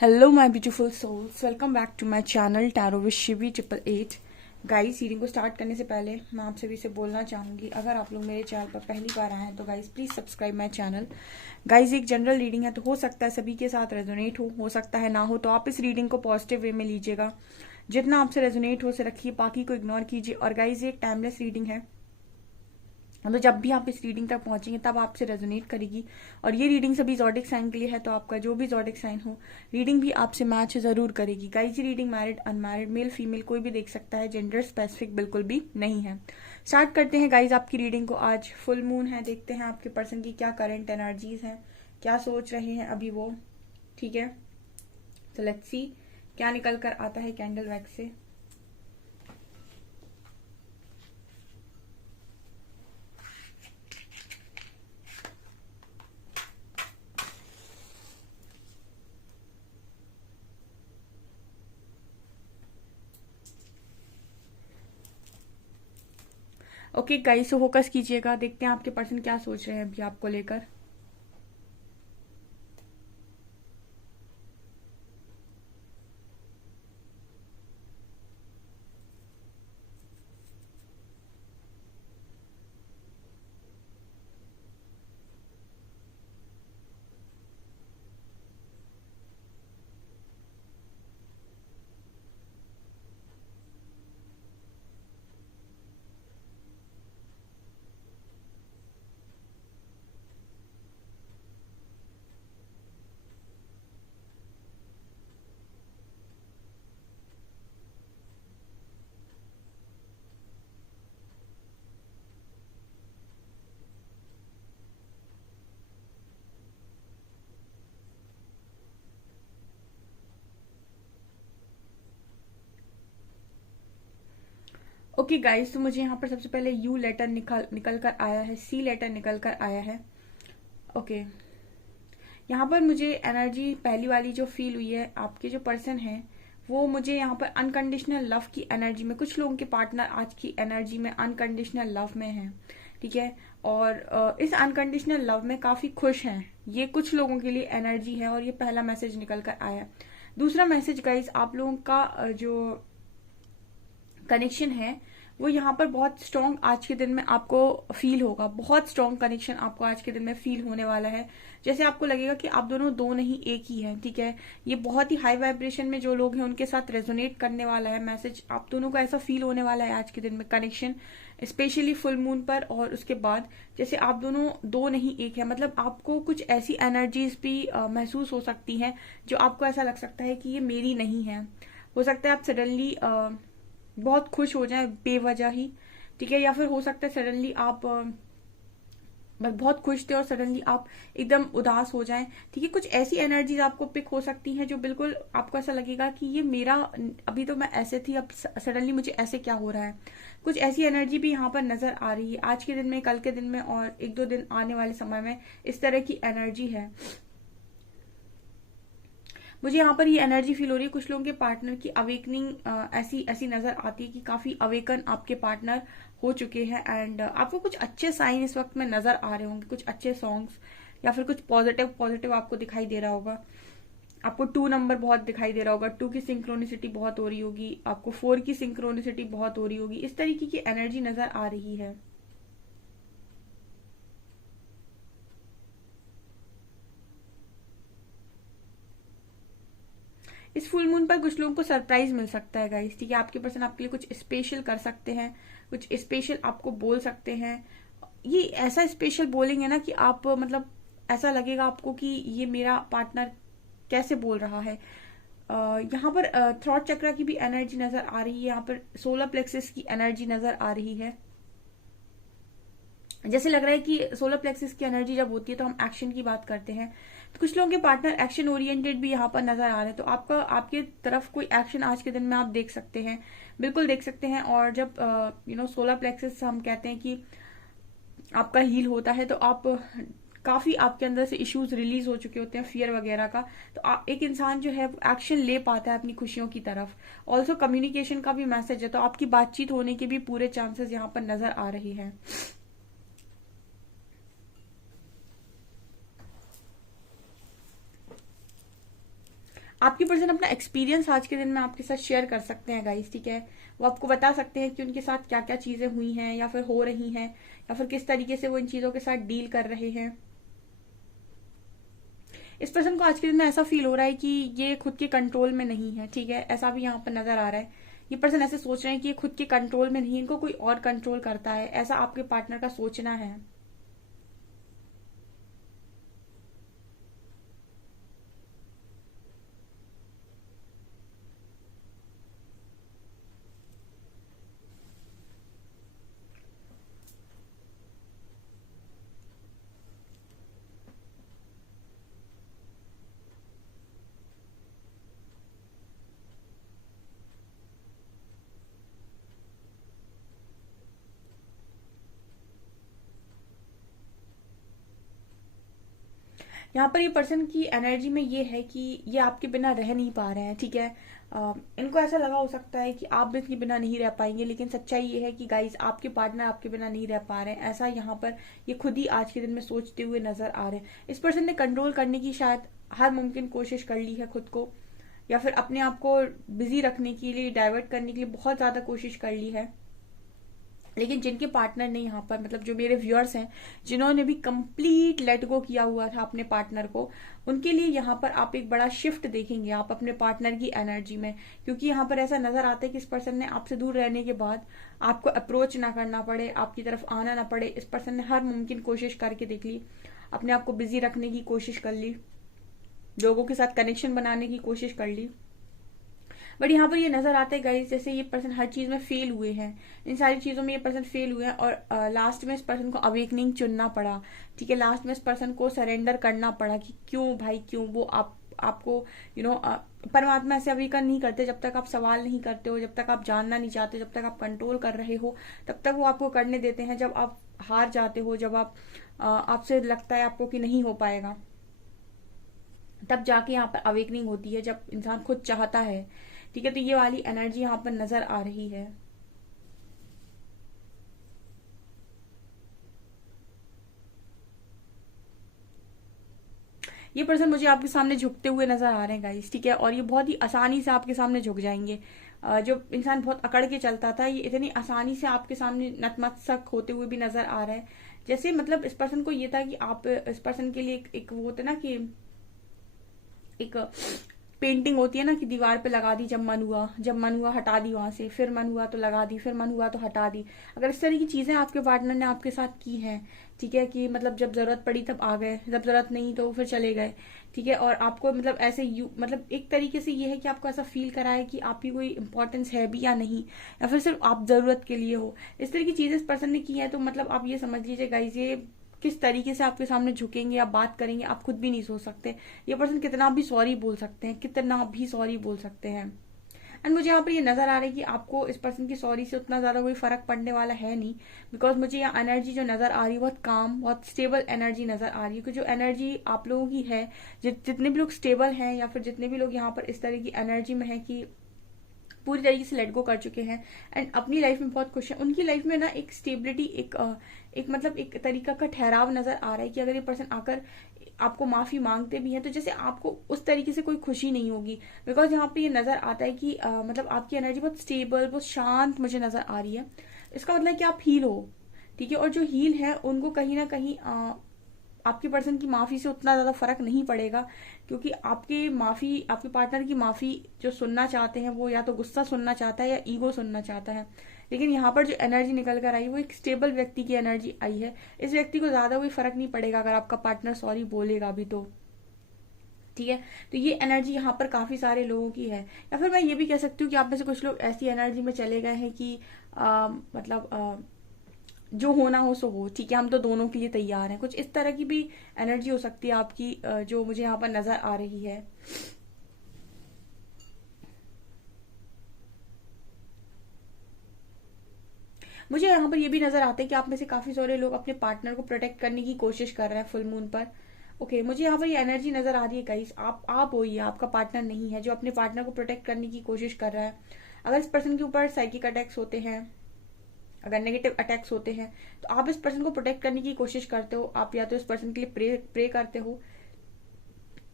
Hello my beautiful souls, welcome back to my channel tarot with Shivi 888। Guys, reading को start करने से पहले मैं आप सभी से बोलना चाहूंगी, अगर आप लोग मेरे चैनल पर पहली बार आए हैं तो guys please subscribe my channel. Guys, एक जनरल रीडिंग है तो हो सकता है सभी के साथ रेजोनेट हो सकता है ना हो, तो आप इस रीडिंग को पॉजिटिव वे में लीजिएगा। जितना आपसे रेजोनेट हो से रखिए, बाकी को इग्नोर कीजिए। और गाइस, ये एक टाइमलेस रीडिंग है, तो जब भी आप इस रीडिंग तक पहुंचेंगे तब आपसे रेजोनेट करेगी। और ये रीडिंग सभी जॉडिक साइन के लिए है, तो आपका जो भी जॉडिक साइन हो रीडिंग भी आपसे मैच जरूर करेगी। गाइस, ये reading married unmarried male female कोई भी देख सकता है, जेंडर स्पेसिफिक बिल्कुल भी नहीं है। स्टार्ट करते हैं गाइस आपकी रीडिंग को। आज फुल मून है, देखते हैं आपके पर्सन की क्या करंट एनर्जीज हैं, क्या सोच रहे हैं अभी वो। ठीक है, तो लेट्स सी क्या निकल कर आता है कैंडल वैक्स से। ओके गाइस, तो फोकस कीजिएगा, देखते हैं आपके पर्सन क्या सोच रहे हैं अभी आपको लेकर। ओके गाइस, तो मुझे यहाँ पर सबसे पहले यू लेटर निकल कर आया है, सी लेटर निकल कर आया है। ओके, यहाँ पर मुझे एनर्जी पहली वाली जो फील हुई है, आपके जो पर्सन है वो मुझे यहाँ पर अनकंडीशनल लव की एनर्जी में, कुछ लोगों के पार्टनर आज की एनर्जी में अनकंडीशनल लव में है। ठीक है, और इस अनकंडीशनल लव में काफी खुश हैं, ये कुछ लोगों के लिए एनर्जी है। और ये पहला मैसेज निकल कर आया। दूसरा मैसेज गाइस, आप लोगों का जो कनेक्शन है वो यहाँ पर बहुत स्ट्रॉन्ग आज के दिन में आपको फील होगा, बहुत स्ट्रॉन्ग कनेक्शन आपको आज के दिन में फील होने वाला है। जैसे आपको लगेगा कि आप दोनों दो नहीं एक ही हैं। ठीक है, ये बहुत ही हाई वाइब्रेशन में जो लोग हैं उनके साथ रेजोनेट करने वाला है मैसेज, आप दोनों को ऐसा फील होने वाला है आज के दिन में कनेक्शन, स्पेशली फुल मून पर। और उसके बाद जैसे आप दोनों दो नहीं एक है, मतलब आपको कुछ ऐसी एनर्जीज भी महसूस हो सकती हैं जो आपको ऐसा लग सकता है कि ये मेरी नहीं है। हो सकता है आप सडनली बहुत खुश हो जाए बेवजह ही। ठीक है, या फिर हो सकता है सडनली आप बहुत खुश थे और सडनली आप एकदम उदास हो जाएं। ठीक है, कुछ ऐसी एनर्जीज आपको पिक हो सकती हैं जो बिल्कुल आपको ऐसा लगेगा कि ये मेरा, अभी तो मैं ऐसे थी, अब सडनली मुझे ऐसे क्या हो रहा है। कुछ ऐसी एनर्जी भी यहाँ पर नजर आ रही है आज के दिन में, कल के दिन में और एक दो दिन आने वाले समय में इस तरह की एनर्जी है। मुझे यहाँ पर ये एनर्जी फील हो रही है, कुछ लोगों के पार्टनर की अवेकनिंग ऐसी ऐसी नजर आती है कि काफी अवेकन आपके पार्टनर हो चुके हैं। एंड आपको कुछ अच्छे साइन इस वक्त में नजर आ रहे होंगे, कुछ अच्छे सॉन्ग्स या फिर कुछ पॉजिटिव पॉजिटिव आपको दिखाई दे रहा होगा। आपको 2 नंबर बहुत दिखाई दे रहा होगा, 2 की सिंक्रोनिसिटी बहुत हो रही होगी, आपको 4 की सिंक्रोनिसिटी बहुत हो रही होगी, इस तरीके की एनर्जी नजर आ रही है। इस फुल मून पर कुछ लोगों को सरप्राइज मिल सकता है गाइस। ठीक है, आपके पर्सन आपके लिए कुछ स्पेशल कर सकते हैं, कुछ स्पेशल आपको बोल सकते हैं। ये ऐसा स्पेशल बोलेंगे ना कि आप मतलब ऐसा लगेगा आपको कि ये मेरा पार्टनर कैसे बोल रहा है। यहाँ पर थ्रॉट चक्रा की भी एनर्जी नजर आ रही है, यहाँ पर सोलर प्लेक्सिस की एनर्जी नजर आ रही है। जैसे लग रहा है कि सोलर प्लेक्सिस की एनर्जी जब होती है तो हम एक्शन की बात करते हैं, तो कुछ लोगों के पार्टनर एक्शन ओरिएंटेड भी यहाँ पर नजर आ रहे हैं। तो आपका आपके तरफ कोई एक्शन आज के दिन में आप देख सकते हैं, बिल्कुल देख सकते हैं। और जब सोलर प्लेक्सिस हम कहते हैं कि आपका हील होता है, तो आप काफी आपके अंदर से इश्यूज रिलीज हो चुके होते हैं, फियर वगैरह का। तो एक इंसान जो है एक्शन ले पाता है अपनी खुशियों की तरफ। ऑल्सो कम्युनिकेशन का भी मैसेज है, तो आपकी बातचीत होने के भी पूरे चांसेस यहाँ पर नजर आ रही है। आपकी पर्सन अपना एक्सपीरियंस आज के दिन में आपके साथ शेयर कर सकते हैं गाइस, ठीक है। वो आपको बता सकते हैं कि उनके साथ क्या क्या चीजें हुई हैं या फिर हो रही हैं, या फिर किस तरीके से वो इन चीजों के साथ डील कर रहे हैं। इस पर्सन को आज के दिन में ऐसा फील हो रहा है कि ये खुद के कंट्रोल में नहीं है, ठीक है, ऐसा भी यहाँ पर नजर आ रहा है। ये पर्सन ऐसे सोच रहे हैं कि ये खुद के कंट्रोल में नहीं, इनको कोई और कंट्रोल करता है, ऐसा आपके पार्टनर का सोचना है। यहाँ पर ये पर्सन की एनर्जी में ये है कि ये आपके बिना रह नहीं पा रहे हैं, ठीक है। इनको ऐसा लगा हो सकता है कि आप भी इनके बिना नहीं रह पाएंगे, लेकिन सच्चाई ये है कि गाइस आपके पार्टनर आपके बिना नहीं रह पा रहे हैं, ऐसा यहाँ पर ये खुद ही आज के दिन में सोचते हुए नजर आ रहे हैं। इस पर्सन ने कंट्रोल करने की शायद हर मुमकिन कोशिश कर ली है खुद को, या फिर अपने आप को बिजी रखने के लिए, डाइवर्ट करने के लिए बहुत ज्यादा कोशिश कर ली है। लेकिन जिनके पार्टनर ने यहाँ पर, मतलब जो मेरे व्यूअर्स हैं जिन्होंने भी कंप्लीट लेट गो किया हुआ था अपने पार्टनर को, उनके लिए यहाँ पर आप एक बड़ा शिफ्ट देखेंगे आप अपने पार्टनर की एनर्जी में। क्योंकि यहाँ पर ऐसा नजर आता है कि इस पर्सन ने आपसे दूर रहने के बाद आपको अप्रोच ना करना पड़े, आपकी तरफ आना ना पड़े। इस पर्सन ने हर मुमकिन कोशिश करके देख ली, अपने आप को बिजी रखने की कोशिश कर ली, लोगों के साथ कनेक्शन बनाने की कोशिश कर ली। बट यहाँ पर ये नजर आता है गाइस जैसे ये पर्सन हर चीज में फेल हुए हैं, इन सारी चीजों में ये पर्सन फेल हुए हैं, और लास्ट में इस पर्सन को अवेकनिंग चुनना पड़ा, ठीक है। लास्ट में इस पर्सन को सरेंडर करना पड़ा कि क्यों भाई क्यों, वो आपको परमात्मा ऐसे अवेकन नहीं करते जब तक आप सवाल नहीं करते हो, जब तक आप जानना नहीं चाहते, जब तक आप कंट्रोल कर रहे हो, तब तक वो आपको करने देते हैं। जब आप हार जाते हो, जब आपसे लगता है आपको कि नहीं हो पाएगा, तब जाके यहाँ पर अवेकनिंग होती है, जब इंसान खुद चाहता है, ठीक है। तो ये वाली एनर्जी यहाँ पर नजर आ रही है। ये पर्सन मुझे आपके सामने झुकते हुए नजर आ रहे हैं गाइस, ठीक है, और ये बहुत ही आसानी से आपके सामने झुक जाएंगे। जो इंसान बहुत अकड़ के चलता था, ये इतनी आसानी से आपके सामने नतमस्तक होते हुए भी नजर आ रहा है। जैसे मतलब इस पर्सन को ये था कि आप इस पर्सन के लिए एक वो होता ना कि एक पेंटिंग होती है ना कि दीवार पे लगा दी, जब मन हुआ हटा दी वहां से, फिर मन हुआ तो लगा दी, फिर मन हुआ तो हटा दी। अगर इस तरह की चीजें आपके पार्टनर ने आपके साथ की हैं, ठीक है, कि मतलब जब जरूरत पड़ी तब आ गए, जब जरूरत नहीं तो फिर चले गए, ठीक है, और आपको मतलब ऐसे मतलब एक तरीके से ये है कि आपको ऐसा फील कराए कि आपकी कोई इंपॉर्टेंस है भी या नहीं, या फिर सिर्फ आप जरूरत के लिए हो, इस तरह की चीजें इस पर्सन ने की है। तो मतलब आप ये समझ लीजिए गाइस, ये किस तरीके से आपके सामने झुकेंगे या बात करेंगे आप खुद भी नहीं सोच सकते। ये पर्सन कितना भी सॉरी बोल सकते हैं, कितना भी सॉरी बोल सकते हैं। एंड मुझे यहाँ पर ये नजर आ रहा है कि आपको इस पर्सन की सॉरी से उतना ज्यादा कोई फर्क पड़ने वाला है नहीं, बिकॉज मुझे यहाँ एनर्जी जो नजर आ रही है बहुत काम, बहुत स्टेबल एनर्जी नजर आ रही है। क्योंकि जो एनर्जी आप लोगों की है, जितने भी लोग स्टेबल हैं या फिर जितने भी लोग यहाँ पर इस तरह की एनर्जी में है कि पूरी तरीके से लेट गो कर चुके हैं एंड अपनी लाइफ में बहुत खुश हैं, उनकी लाइफ में ना एक स्टेबिलिटी, एक मतलब एक तरीका का ठहराव नजर आ रहा है कि अगर ये पर्सन आकर आपको माफी मांगते भी हैं तो जैसे आपको उस तरीके से कोई खुशी नहीं होगी। बिकॉज यहाँ पे ये नजर आता है कि मतलब आपकी एनर्जी बहुत स्टेबल, बहुत शांत मुझे नजर आ रही है। इसका मतलब है कि आप हील हो, ठीक है, और जो हील है उनको कहीं ना कहीं आपके पर्सन की माफी से उतना ज्यादा फर्क नहीं पड़ेगा, क्योंकि आपके पार्टनर की माफी जो सुनना चाहते हैं वो या तो गुस्सा सुनना चाहता है या ईगो सुनना चाहता है। लेकिन यहाँ पर जो एनर्जी निकल कर आई वो एक स्टेबल व्यक्ति की एनर्जी आई है। इस व्यक्ति को ज्यादा कोई फर्क नहीं पड़ेगा अगर आपका पार्टनर सॉरी बोलेगा भी तो, ठीक है। तो ये एनर्जी यहाँ पर काफी सारे लोगों की है, या फिर मैं ये भी कह सकती हूँ कि आप में से कुछ लोग ऐसी एनर्जी में चले गए हैं कि मतलब जो होना हो सो हो, ठीक है, हम तो दोनों के लिए तैयार हैं। कुछ इस तरह की भी एनर्जी हो सकती है आपकी, जो मुझे यहाँ पर नजर आ रही है। मुझे यहाँ पर ये भी नजर आता है कि आप में से काफी सारे लोग अपने पार्टनर को प्रोटेक्ट करने की कोशिश कर रहे हैं फुल मून पर। ओके, मुझे यहाँ पर ये एनर्जी नजर आ रही है गाइस, आप हो, ये आपका पार्टनर नहीं है जो अपने पार्टनर को प्रोटेक्ट करने की कोशिश कर रहा है। अगर इस पर्सन के ऊपर साइकिक अटैक्स होते हैं, अगर नेगेटिव अटैक्स होते हैं, तो आप इस पर्सन को प्रोटेक्ट करने की कोशिश करते हो। आप या तो इस पर्सन के लिए प्रे करते हो,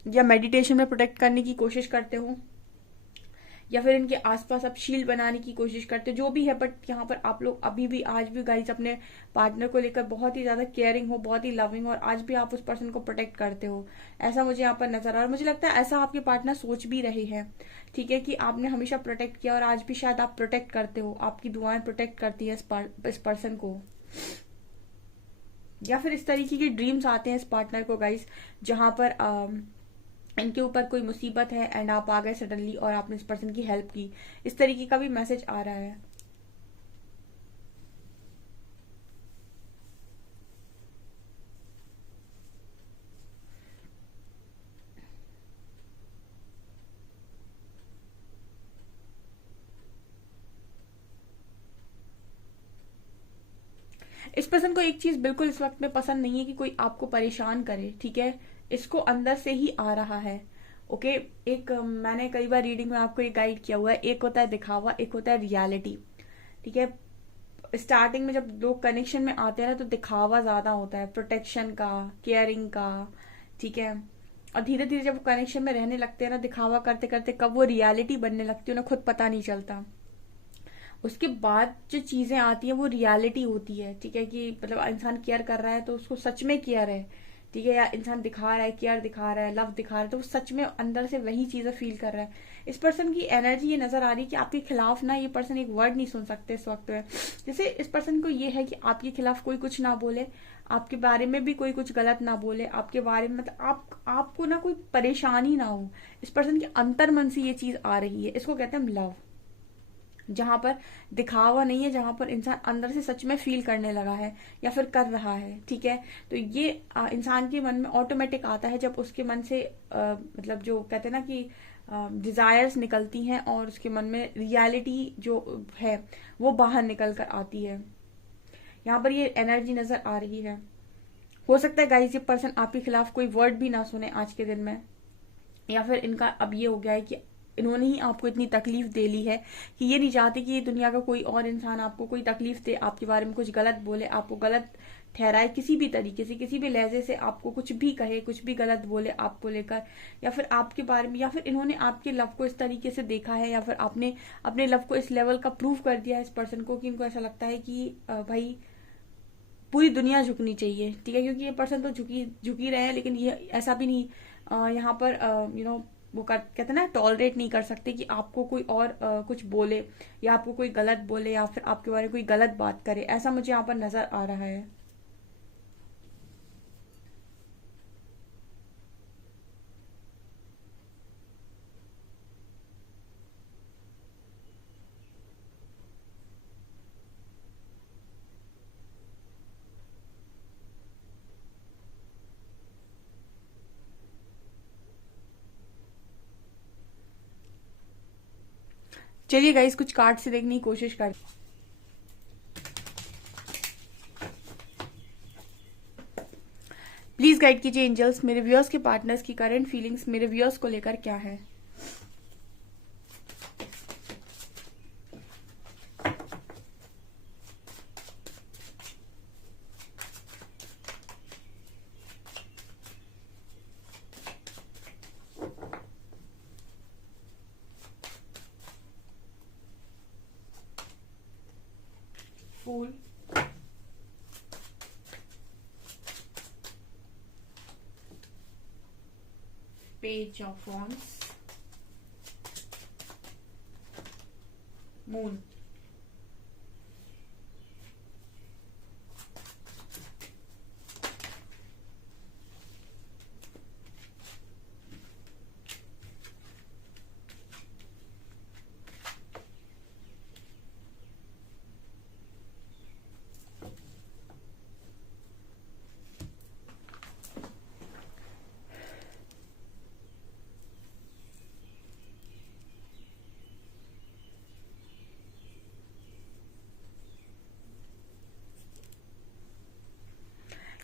या मेडिटेशन में प्रोटेक्ट करने की कोशिश करते हो, या फिर इनके आसपास आप शील्ड बनाने की कोशिश करते हो, जो भी है। बट यहाँ पर आप लोग अभी भी आज भी गाइज अपने पार्टनर को लेकर बहुत ही ज्यादा केयरिंग हो, बहुत ही लविंग हो, और आज भी आप उस पर्सन को प्रोटेक्ट करते हो, ऐसा मुझे यहाँ पर नजर आ रहा है। और मुझे लगता है ऐसा आपके पार्टनर सोच भी रहे हैं, ठीक है, कि आपने हमेशा प्रोटेक्ट किया और आज भी शायद आप प्रोटेक्ट करते हो, आपकी दुआएं प्रोटेक्ट करती है इस पर्सन को। या फिर इस तरीके के ड्रीम्स आते हैं इस पार्टनर को गाइज, जहां पर इनके ऊपर कोई मुसीबत है एंड आप आ गए सडनली और आपने इस पर्सन की हेल्प की, इस तरीके का भी मैसेज आ रहा है। इस पर्सन को एक चीज बिल्कुल इस वक्त में पसंद नहीं है कि कोई आपको परेशान करे, ठीक है, इसको अंदर से ही आ रहा है। ओके, एक मैंने कई बार रीडिंग में आपको एक गाइड किया हुआ है, एक होता है दिखावा, एक होता है रियलिटी, ठीक है। स्टार्टिंग में जब लोग कनेक्शन में आते हैं ना, तो दिखावा ज्यादा होता है, प्रोटेक्शन का, केयरिंग का, ठीक है। और धीरे धीरे जब कनेक्शन में रहने लगते हैं ना, दिखावा करते करते कब वो रियलिटी बनने लगती है ना, खुद पता नहीं चलता। उसके बाद जो चीजें आती हैं वो रियलिटी होती है, ठीक है, कि मतलब इंसान केयर कर रहा है तो उसको सच में केयर है, ठीक है, या इंसान दिखा रहा है, केयर दिखा रहा है, लव दिखा रहा है, तो वो सच में अंदर से वही चीजें फील कर रहा है। इस पर्सन की एनर्जी ये नजर आ रही है कि आपके खिलाफ ना ये पर्सन एक वर्ड नहीं सुन सकते इस वक्त में। जैसे इस पर्सन को ये है कि आपके खिलाफ कोई कुछ ना बोले, आपके बारे में भी कोई कुछ गलत ना बोले, आपके बारे में मतलब आपको ना कोई परेशानी ना हो। इस पर्सन के अंतर मन से ये चीज आ रही है, इसको कहते हैं लव, जहां पर दिखावा नहीं है, जहां पर इंसान अंदर से सच में फील करने लगा है या फिर कर रहा है, ठीक है। तो ये इंसान के मन में ऑटोमेटिक आता है जब उसके मन से मतलब जो कहते हैं ना कि डिजायर्स निकलती हैं और उसके मन में रियलिटी जो है वो बाहर निकल कर आती है। यहाँ पर ये एनर्जी नजर आ रही है। हो सकता है गाइस ये पर्सन आपके खिलाफ कोई वर्ड भी ना सुने आज के दिन में, या फिर इनका अब ये हो गया है कि इन्होंने ही आपको इतनी तकलीफ दे ली है कि ये नहीं चाहते कि ये दुनिया का कोई और इंसान आपको कोई तकलीफ दे, आपके बारे में कुछ गलत बोले, आपको गलत ठहराए, किसी भी तरीके से, किसी भी लहजे से आपको कुछ भी कहे, कुछ भी गलत बोले आपको लेकर, या फिर आपके बारे में, या फिर इन्होंने आपके लव को इस तरीके से देखा है, या फिर आपने अपने लव को इस लेवल का प्रूव कर दिया है इस पर्सन को कि इनको ऐसा लगता है कि भाई पूरी दुनिया झुकनी चाहिए, ठीक है, क्योंकि ये पर्सन तो झुकी रहे हैं, लेकिन ये ऐसा भी नहीं यहाँ पर वो कहते हैं ना, टॉलरेट नहीं कर सकते कि आपको कोई और कुछ बोले, या आपको कोई गलत बोले, या फिर आपके बारे में कोई गलत बात करे, ऐसा मुझे यहाँ पर नजर आ रहा है। चलिए गाइस कुछ कार्ड से देखने की कोशिश कर। प्लीज गाइड कीजिए एंजल्स, मेरे व्यूअर्स के पार्टनर्स की करंट फीलिंग्स मेरे व्यूअर्स को लेकर क्या है। फूल, पेज ऑफ wands, मून,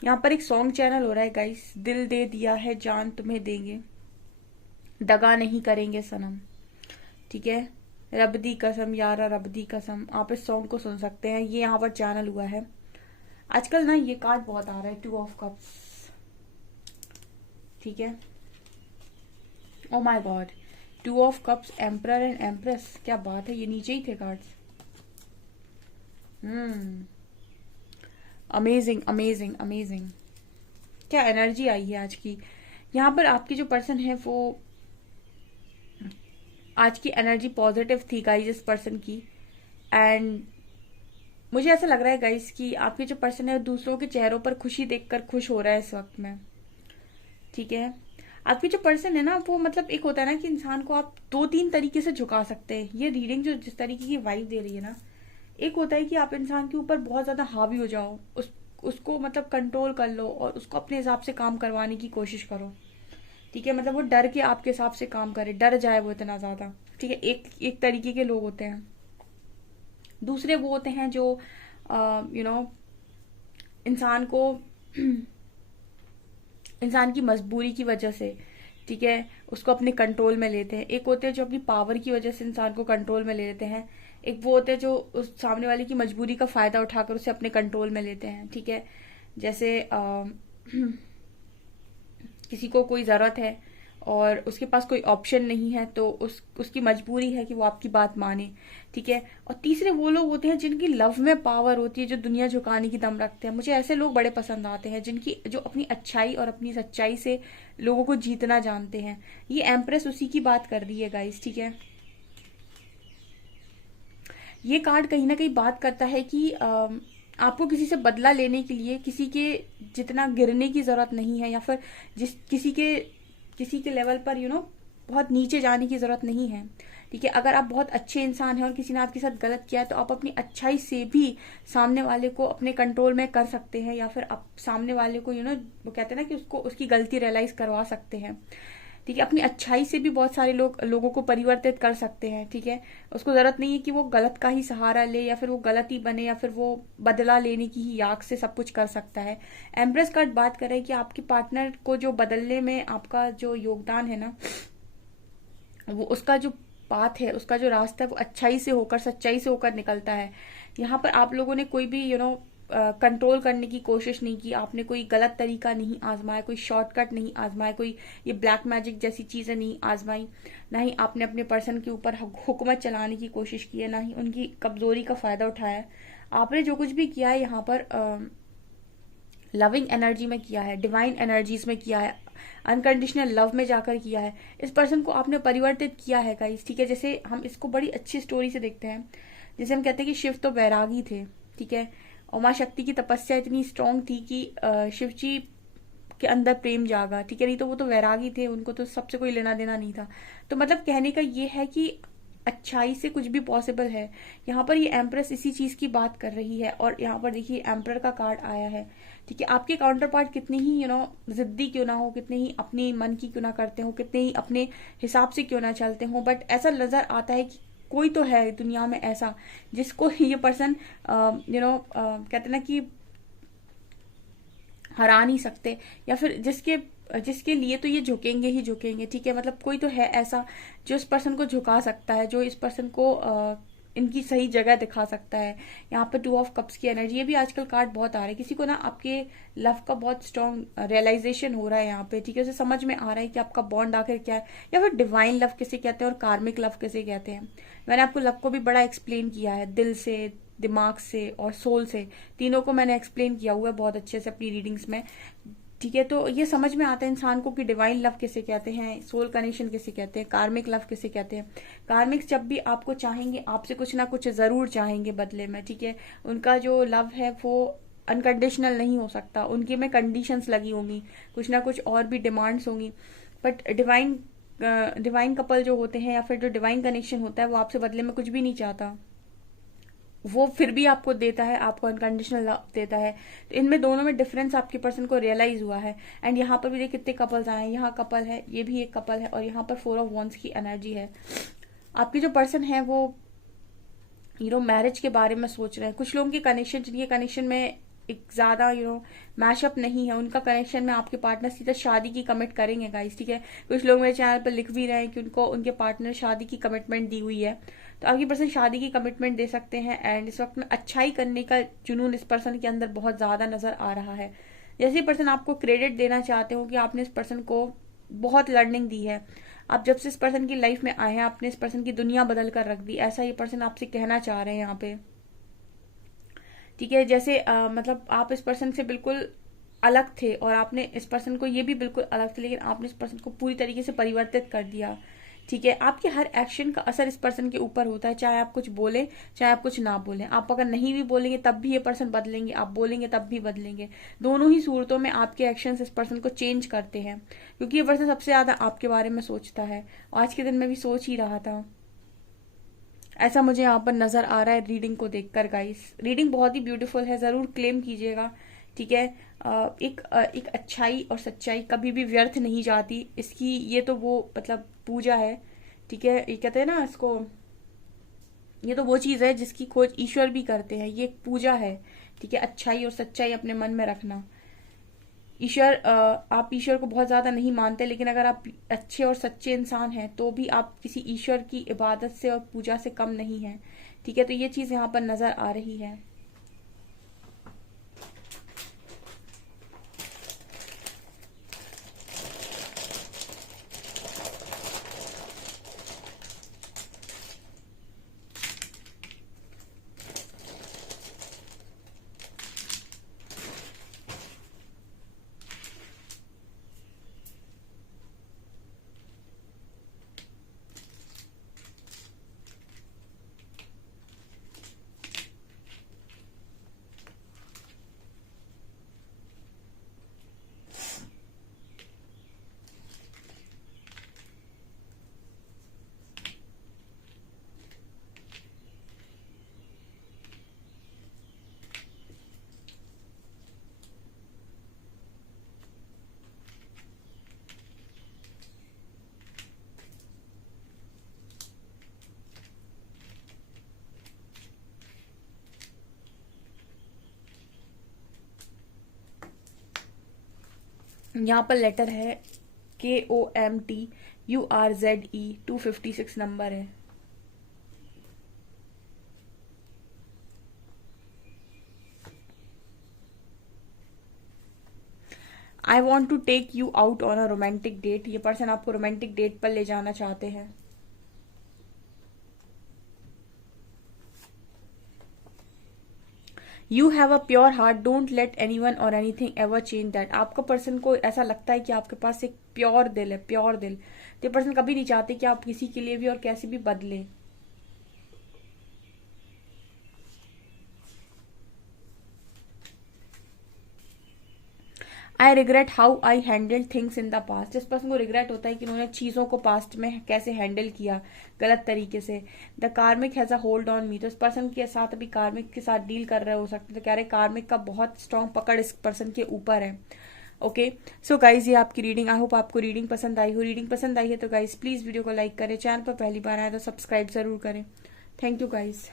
यहाँ पर एक सॉन्ग चैनल हो रहा है गाइस, दिल दे दिया है जान तुम्हें देंगे, दगा नहीं करेंगे सनम, ठीक है, रब दी कसम यारा रब दी कसम, आप इस सॉन्ग को सुन सकते हैं, ये यहाँ पर चैनल हुआ है। आजकल ना ये कार्ड बहुत आ रहा है, 2 ऑफ कप्स, ठीक है, oh my God, 2 of cups, emperor and empress, क्या बात है, ये नीचे ही थे कार्ड्स। अमेजिंग अमेजिंग अमेजिंग, क्या एनर्जी आई है आज की। यहाँ पर आपकी जो पर्सन है वो, आज की एनर्जी पॉजिटिव थी गाइज इस पर्सन की। एंड मुझे ऐसा लग रहा है गाइज कि आपके जो पर्सन है दूसरों के चेहरों पर खुशी देखकर खुश हो रहा है इस वक्त में, ठीक है। आपकी जो पर्सन है ना वो, मतलब एक होता है ना कि इंसान को आप 2-3 तरीके से झुका सकते हैं। ये रीडिंग जो जिस तरीके की वाइब दे रही है ना, एक होता है कि आप इंसान के ऊपर बहुत ज्यादा हावी हो जाओ, उसको मतलब कंट्रोल कर लो और उसको अपने हिसाब से काम करवाने की कोशिश करो, ठीक है। मतलब वो डर के आपके हिसाब से काम करे, डर जाए वो इतना ज्यादा, ठीक है। एक तरीके के लोग होते हैं। दूसरे वो होते हैं जो इंसान को इंसान की मजबूरी की वजह से, ठीक है, उसको अपने कंट्रोल में लेते हैं। एक होते हैं जो अपनी पावर की वजह से इंसान को कंट्रोल में ले लेते हैं। एक वो होते हैं जो उस सामने वाले की मजबूरी का फायदा उठाकर उसे अपने कंट्रोल में लेते हैं, ठीक है। जैसे किसी को कोई जरूरत है और उसके पास कोई ऑप्शन नहीं है तो उसकी मजबूरी है कि वो आपकी बात माने, ठीक है। और तीसरे वो लोग होते हैं जिनकी लव में पावर होती है, जो दुनिया झुकाने की दम रखते हैं। मुझे ऐसे लोग बड़े पसंद आते हैं जिनकी जो अपनी अच्छाई और अपनी सच्चाई से लोगों को जीतना जानते हैं। ये एम्प्रेस उसी की बात कर रही है गाइस, ठीक है। ये कार्ड कहीं ना कहीं बात करता है कि आपको किसी से बदला लेने के लिए किसी के जितना गिरने की जरूरत नहीं है, या फिर किसी के लेवल पर बहुत नीचे जाने की जरूरत नहीं है, ठीक है। अगर आप बहुत अच्छे इंसान हैं और किसी ने आपके साथ गलत किया है तो आप अपनी अच्छाई से भी सामने वाले को अपने कंट्रोल में कर सकते हैं, या फिर आप सामने वाले को वो कहते हैं ना कि उसको उसकी गलती रियलाइज करवा सकते हैं, ठीक है। अपनी अच्छाई से भी बहुत सारे लोगों को परिवर्तित कर सकते हैं, ठीक है। उसको जरूरत नहीं है कि वो गलत का ही सहारा ले, या फिर वो गलत ही बने, या फिर वो बदला लेने की ही आग से सब कुछ कर सकता है। एम्प्रेस कार्ड बात कर रहे हैं कि आपके पार्टनर को जो बदलने में आपका जो योगदान है ना, वो उसका जो पाथ है, उसका जो रास्ता है वो अच्छाई से होकर, सच्चाई से होकर निकलता है। यहाँ पर आप लोगों ने कोई भी कंट्रोल करने की कोशिश नहीं की, आपने कोई गलत तरीका नहीं आजमाया, कोई शॉर्टकट नहीं आजमाया, कोई ये ब्लैक मैजिक जैसी चीजें नहीं आजमाई, ना ही आपने अपने पर्सन के ऊपर हुकूमत चलाने की कोशिश की है, ना ही उनकी कमजोरी का फायदा उठाया। आपने जो कुछ भी किया है यहाँ पर लविंग एनर्जी में किया है, डिवाइन एनर्जीज में किया है, अनकंडीशनल लव में जाकर किया है। इस पर्सन को आपने परिवर्तित किया है गाइस, ठीक है। जैसे हम इसको बड़ी अच्छी स्टोरी से देखते हैं, जैसे हम कहते हैं कि शिव तो बैरागी थे, ठीक है, और माँ शक्ति की तपस्या इतनी स्ट्रांग थी कि शिव जी के अंदर प्रेम जागा, ठीक है। नहीं तो वो तो वैरागी थे, उनको तो सबसे कोई लेना देना नहीं था। तो मतलब कहने का ये है कि अच्छाई से कुछ भी पॉसिबल है। यहाँ पर ये एम्प्रेस इसी चीज की बात कर रही है। और यहाँ पर देखिए एम्प्रर का कार्ड आया है, ठीक है। आपके काउंटर पार्ट कितने ही जिद्दी क्यों ना हो, कितने ही अपने मन की क्यों ना करते हो, कितने ही अपने हिसाब से क्यों ना चलते हो, बट ऐसा नजर आता है कि कोई तो है दुनिया में ऐसा जिसको ये पर्सन कहते ना कि हरा नहीं सकते, या फिर जिसके लिए तो ये झुकेंगे ही झुकेंगे, ठीक है। मतलब कोई तो है ऐसा जो इस पर्सन को झुका सकता है, जो इस पर्सन को इनकी सही जगह दिखा सकता है। यहाँ पे 2 ऑफ कप्स की एनर्जी, ये भी आजकल कार्ड बहुत आ रहा है। किसी को ना आपके लव का बहुत स्ट्रॉन्ग रियलाइजेशन हो रहा है यहाँ पे, ठीक है। उसे समझ में आ रहा है कि आपका बॉन्ड आखिर क्या है, या फिर डिवाइन लव किसे कहते हैं और कार्मिक लव किसे कहते हैं। मैंने आपको लव को भी बड़ा एक्सप्लेन किया है, दिल से, दिमाग से और सोल से, तीनों को मैंने एक्सप्लेन किया हुआ है बहुत अच्छे से अपनी रीडिंग्स में, ठीक है। तो ये समझ में आता है इंसान को कि डिवाइन लव किसे कहते हैं, सोल कनेक्शन किसे कहते हैं, कार्मिक लव किसे कहते हैं। कार्मिक्स जब भी आपको चाहेंगे, आपसे कुछ ना कुछ जरूर चाहेंगे बदले में, ठीक है। उनका जो लव है वो अनकंडीशनल नहीं हो सकता, उनके में कंडीशंस लगी होंगी, कुछ ना कुछ और भी डिमांड्स होंगी। बट डिवाइन कपल जो होते हैं, या फिर जो डिवाइन कनेक्शन होता है, वो आपसे बदले में कुछ भी नहीं चाहता, वो फिर भी आपको देता है, आपको अनकंडीशनल लव देता है। तो इनमें दोनों में डिफरेंस आपके पर्सन को रियलाइज हुआ है। एंड यहाँ पर भी देखिए कितने कपल्स आए हैं, यहाँ कपल है, ये भी एक कपल है, और यहाँ पर 4 ऑफ वॉन्ड्स की एनर्जी है। आपकी जो पर्सन है वो मैरिज के बारे में सोच रहे हैं। कुछ लोगों के कनेक्शन, जिनके कनेक्शन में एक ज्यादा मैशअप नहीं है, उनका कनेक्शन में आपके पार्टनर सीधा शादी की कमिट करेंगे गाइस, ठीक है। कुछ लोग मेरे चैनल पर लिख भी रहे हैं कि उनको उनके पार्टनर शादी की कमिटमेंट दी हुई है, तो आपकी पर्सन शादी की कमिटमेंट दे सकते हैं। एंड इस वक्त में अच्छाई करने का जुनून इस पर्सन के अंदर बहुत ज्यादा नजर आ रहा है। जैसे पर्सन आपको क्रेडिट देना चाहते हो कि आपने इस पर्सन को बहुत लर्निंग दी है, आप जब से इस पर्सन की लाइफ में आए हैं आपने इस पर्सन की दुनिया बदल कर रख दी, ऐसा ये पर्सन आपसे कहना चाह रहे हैं यहाँ पे। ठीक है, जैसे मतलब आप इस पर्सन से बिल्कुल अलग थे और आपने इस पर्सन को, ये भी बिल्कुल अलग थे, लेकिन आपने इस पर्सन को पूरी तरीके से परिवर्तित कर दिया। ठीक है, आपके हर एक्शन का असर इस पर्सन के ऊपर होता है, चाहे आप कुछ बोलें चाहे आप कुछ ना बोलें। आप अगर नहीं भी बोलेंगे तब भी ये पर्सन बदलेंगे, आप बोलेंगे तब भी बदलेंगे। दोनों ही सूरतों में आपके एक्शंस इस पर्सन को चेंज करते हैं, क्योंकि ये पर्सन सबसे ज्यादा आपके बारे में सोचता है। आज के दिन में भी सोच ही रहा था, ऐसा मुझे यहाँ पर नजर आ रहा है रीडिंग को देखकर। गाइस, रीडिंग बहुत ही ब्यूटीफुल है, जरूर क्लेम कीजिएगा। ठीक है, एक अच्छाई और सच्चाई कभी भी व्यर्थ नहीं जाती इसकी, ये तो वो मतलब पूजा है। ठीक है, ये कहते हैं ना इसको, ये तो वो चीज है जिसकी खोज ईश्वर भी करते हैं, ये एक पूजा है। ठीक है, अच्छाई और सच्चाई अपने मन में रखना। ईश्वर, आप ईश्वर को बहुत ज्यादा नहीं मानते, लेकिन अगर आप अच्छे और सच्चे इंसान हैं तो भी आप किसी ईश्वर की इबादत से और पूजा से कम नहीं हैं। ठीक है, तो ये चीज यहाँ पर नजर आ रही है। यहाँ पर लेटर है KOMTURZE, 256 नंबर है। I want to take you out on a romantic date, ये पर्सन आपको रोमांटिक डेट पर ले जाना चाहते हैं। You have a pure heart, don't let anyone or anything ever change that. आपका पर्सन को ऐसा लगता है कि आपके पास एक प्योर दिल है, प्योर दिल। तो ये पर्सन कभी नहीं चाहते कि आप किसी के लिए भी और कैसे भी बदले। I regret how I handle things in the past, जिस पर्सन को रिग्रेट होता है कि उन्होंने चीजों को पास्ट में कैसे हैंडल किया गलत तरीके से। द कार्मिक has a hold on me, तो इस पर्सन के साथ अभी कार्मिक के साथ डील कर रहे हो सकते, तो कह रहे कार्मिक का बहुत स्ट्रॉन्ग पकड़ इस पर्सन के ऊपर है। ओके, सो गाइज ये आपकी रीडिंग, आई होप आपको रीडिंग पसंद आई हो। रीडिंग पसंद आई है तो गाइज प्लीज वीडियो को लाइक करें, चैनल पर पहली बार आए तो सब्सक्राइब जरूर करें। Thank you guys.